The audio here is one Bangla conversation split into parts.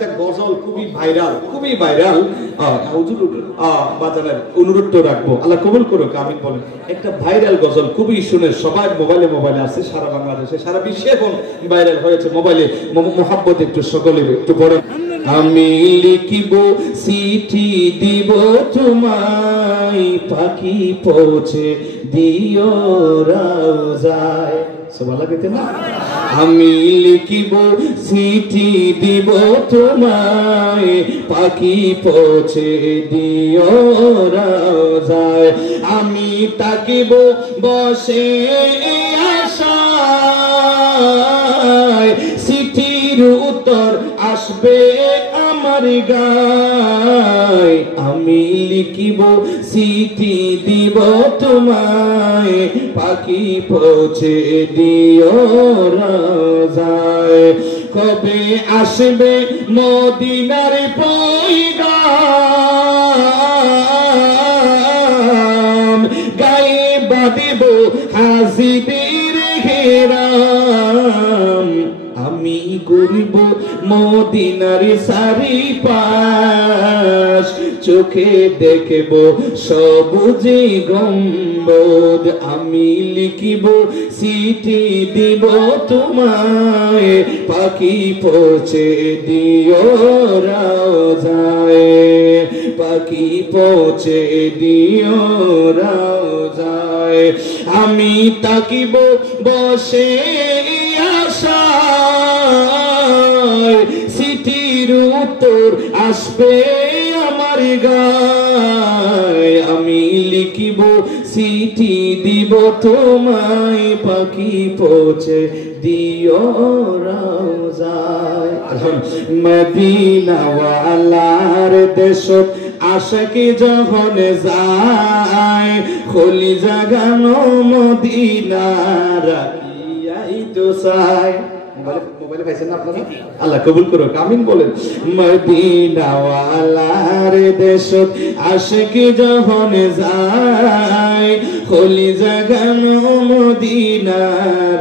একটা গজল খুবই ভাইরাল হুজুর বাজানের অনুরোধ রাখবো, আল্লাহ কবুল করুক, আমিন বলেন। একটা ভাইরাল গজল খুবই শুনে সবাই মোবাইলে আছে, সারা বাংলাদেশে সারা বিশ্বে এখন ভাইরাল হয়েছে মোবাইলে। মোহাব্বত একটু সকলে একটু পড়েন। আমি লিখিব চিঠি দিব তোমায়, পাখি পৌঁছে দিও রওজায়। আমি লিখিব চিঠি দিব তোমায়, পাখি পৌঁছে দিও রওজায়। আমি তাকিব বসে আশায়, চিঠির উত্তর আসবে আমার গায়। আমি লিখিব চিঠি দিব তোমায়, পাখি পৌঁছে দিও রওজায়। কবে আসবে মদিনার পয়গাম, গায়ে বাঁধিব হাজিদের ঘেরাম। আমি ঘুরব মদিনার চারিপাশ, চোখে দেখব সবুজে গম্বুজ। আমি লিখিব চিঠি দিব তোমায়, পাখি পৌঁছে দিও রওজায়, পাখি পৌঁছে দিও রওজায়। আমি তাকিব বসে আশায়, চিঠির উত্তর আসবে আমার গায়। আমি লিখিব চিঠি দিব তোমায়, পাখি পৌঁছে দিও রওজায়। মদিনাওয়ালার দেশত আশাকে যখন যায়, খলি জাগানো মদিনা রাখিয়াই তো চাই। মোবাইলে পাইছেন না আপনারা? আল্লাহ কবুল করুক, আমিন বলেন। মদিনাওয়ালার দেশত আশিকি যখন যায়, খলি জাগানো মদিনা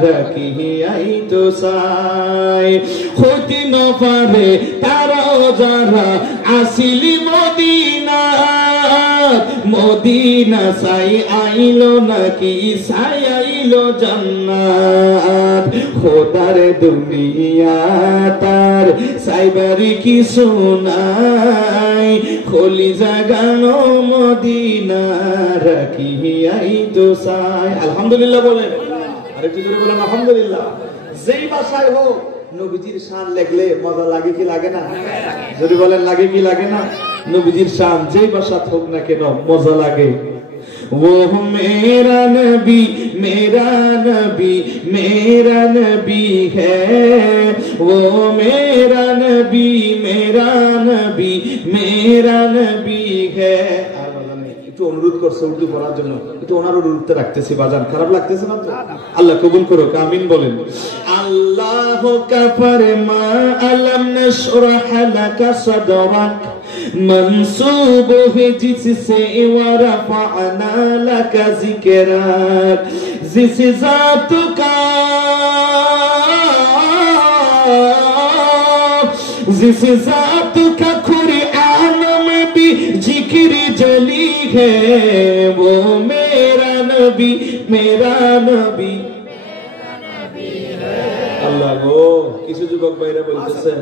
রাখিয়াই তো চাই। হইতে ন পারে তারাও যারা আসিলি মদিনা, মদিনা চাই আইলো নাকি চাই আইলো জান্নাত। খোদার দুনিয়া তার সাইবারি কিছু নাই, খলি জাগানো মদিনা রাখিয়াই তো চাই। আলহামদুলিল্লাহ বলেন, আরেকটু জোরে বলেন আলহামদুলিল্লাহ। যেই ভাষায় হোক নবীজির শান লেখলে মজা লাগে কি লাগে না? যদি বলেন লাগে কি লাগে না? নবীজির শান যেই ভাষা হোক না কেন মজা লাগে। वो मेरा नबी मेरा नबी मेरा नबी है, वो मेरा नबी मेरा नबी मेरा नबी है। একটু অনুরোধ করছে উর্দু পড়ার জন্য, একটু ওনার অনুরোধটা রাখতেছি বাজান, খারাপ লাগতেছে না তো? আল্লাহ কবুল করুক, আমিন বলেন। আল্লাহ কা ফরমা আলম নশরাহ লাকা সদরাক, منسوب है जिससे ورفعنا لك ذكرك, जिस ज़ात का जिस ज़ात का कुरान में भी जिक्र जली है, वो मेरा नबी मेरा नबी है। अल्लाह गो কিছু যুবক ভাইরা বলতেছে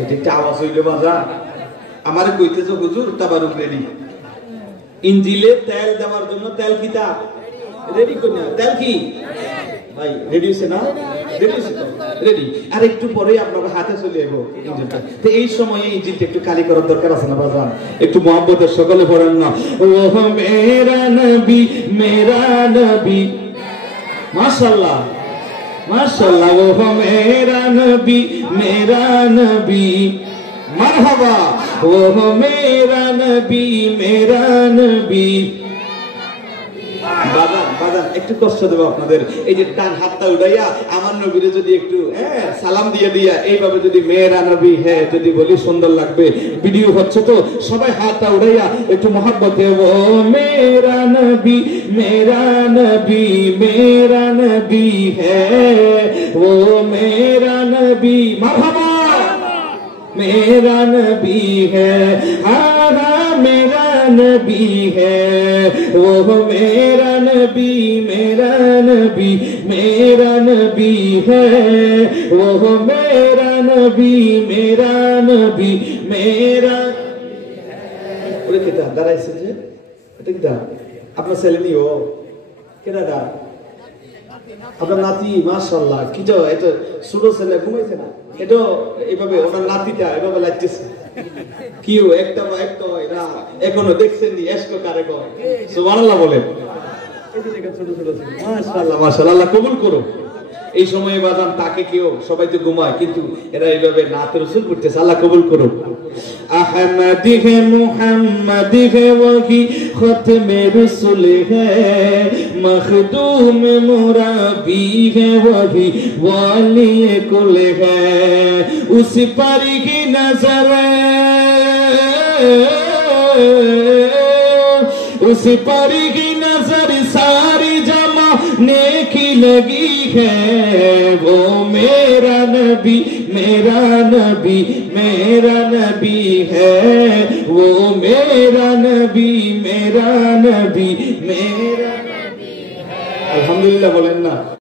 এটা একটা আওয়াজ হইল বাজা, আমারে কইতেছে হুজুর তাবারুক রেডি, ইনজিলে তেল দেওয়ার জন্য তেল কিতাব রেডি করি না, তেল কি ভাই রেডি হইছে না? রেডি হইছে তো রেডি। আর একটু পরে আপনারা হাতে চলে যাবো ইঞ্জিনটা, তো এই সময়ে ইঞ্জিনটা একটু খালি করার দরকার আছে না বাজান? একটু মোহাব্বতের সকলে পড়েন না, ও মেরা নবী মেরা নবী। মাশাআল্লাহ माशाअल्लाह, वो मेरा नबी मेरा नबी, मरहबा, वो मेरा नबी मेरा नबी। বাজান বাজান একটু কষ্ট দেব আপনাদের, এই যে ডান হাতটা উঠাইয়া আমার নবীরে যদি একটু সালাম দিয়ে দিয়া এইভাবে যদি মেরা নবী হ্যাঁ যদি বলি সুন্দর লাগবে। ভিডিও হচ্ছে তো সবাই হাতটা উঠাইয়া একটু মহব্বতে ও মেরা নবী মেরা নবী মেরা নবী হ্যাঁ, ও মেরা নবী नबी मरहबा मेरा नबी है, हाँ हाँ मेरा नबी है, वो मेरा नबी मेरा नबी मेरा नबी है, वो मेरा नबी मेरा नबी मेरा। ওরে কেটা দাঁড়াইছে যে এটা কি দা আপনার ছেলে নি ও কেটা দা আপনার নাতি মাশাআল্লাহ কি তো এত ছোট ছেলে ঘুমাইছে না এটা এইভাবে ওনার নাতিটা এইভাবে লাগতেছে কিউ একটা হয় না এখনো দেখছেন নি এসকো কারে কয় সুবহানাল্লাহ বলেন এই যে দেখেন ছোট ছোট মাশাআল্লাহ মাশাআল্লাহ আল্লাহ কবুল করো। এই সময়ে বাজান তাকে কেউ সবাই তো ঘুমায় কিন্তু এরা এইভাবে নাত রাসূল পড়তেছে আল্লাহ কবুল করো। আহমদি হে মুহাম্মদি হে ওহি খতমে রসুল হে মখদুম মুরাবি হে ওহি ওয়ালি কুল হে উস पर की नजर उस पर की नजर सारी जमा नेकी लगी है, वो मेरा नबी मेरा नबी मेरा नबी है, वो मेरा नबी मेरा नबी मेरा नबी है। अल्हम्दुलिल्लाह बोलें ना।